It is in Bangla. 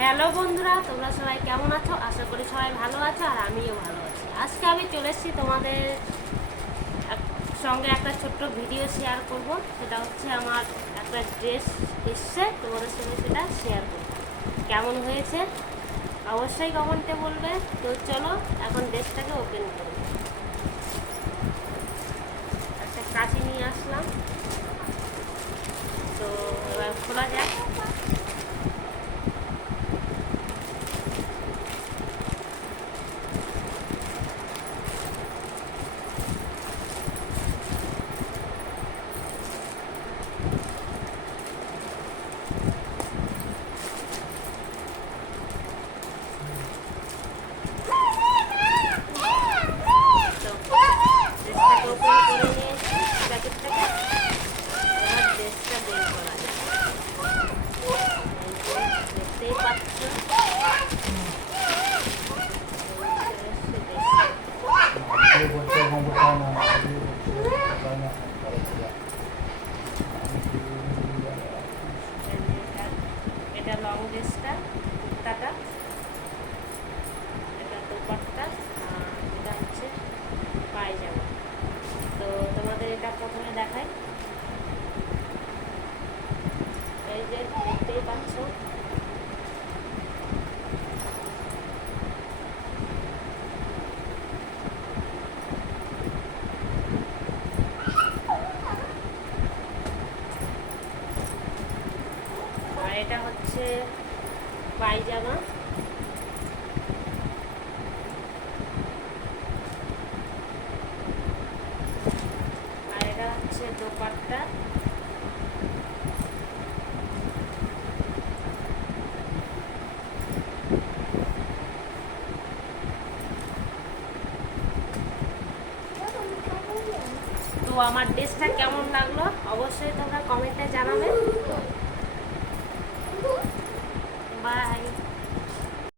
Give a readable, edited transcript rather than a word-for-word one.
হ্যালো বন্ধুরা, তোমরা সবাই কেমন আছো? আশা করি সবাই ভালো আছো আর আমিও ভালো আছি। আজকে আমি চলে এসেছি তোমাদের সঙ্গে একটা ছোট্ট ভিডিও শেয়ার করব। সেটা হচ্ছে আমার একটা ড্রেস এসছে, তোমাদের সঙ্গে সেটা শেয়ার করব। কেমন হয়েছে অবশ্যই কমেন্টে বলবে। তো চলো এখন ড্রেসটাকে ওপেন করব। একটা কাঁচি নিয়ে আসলাম, তো এবার খোলা যাক। এটা লং ড্রেসটা, কুর্তাটা, এটা দোপাট্টা, আর এটা হচ্ছে পায়জামা। তো তোমাদের এটা প্রথমে দেখাই। এই যে দেখতেই পাচ্ছ, আর এটা হচ্ছে পায়জামা। আর এটা হচ্ছে দোপাট্টা। তো আমার ড্রেসটা কেমন লাগলো অবশ্যই তোমরা কমেন্টে জানাবে।